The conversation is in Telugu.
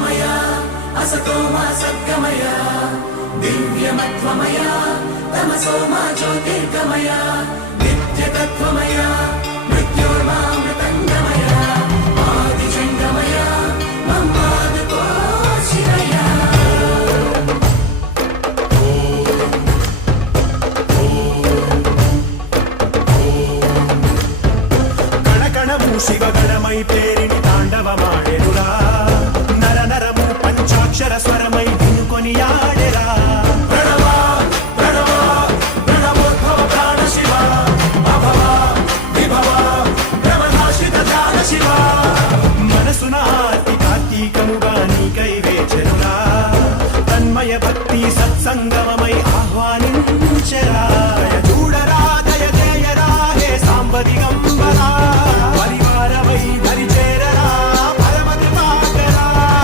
ज्योतिर्गमय असतो मा सद्गमय दिव्यमत्वमय तमसो मा ज्योतिर्गमय नित्यतत्त्वमय मृत्योर्मामृतङ्गमय आदिचण्डमय मम्मादको शिवय కణకణము శివగణమై పేరిని తాండవమాడెనురా నర నరము పంచాక్షర స్వరమై వినుకొని ఆడెరా ప్రణవ ప్రణవ ప్రణవోద్భవ ప్రాణ శివ అభవ విభవ భ్రమనాశిత ధ్యాన శివ మనసున ఆర్తి కార్తీకముగా నీకై వేచెనురా తన్మయ భక్తి సత్సంగమమై ఆహ్వాని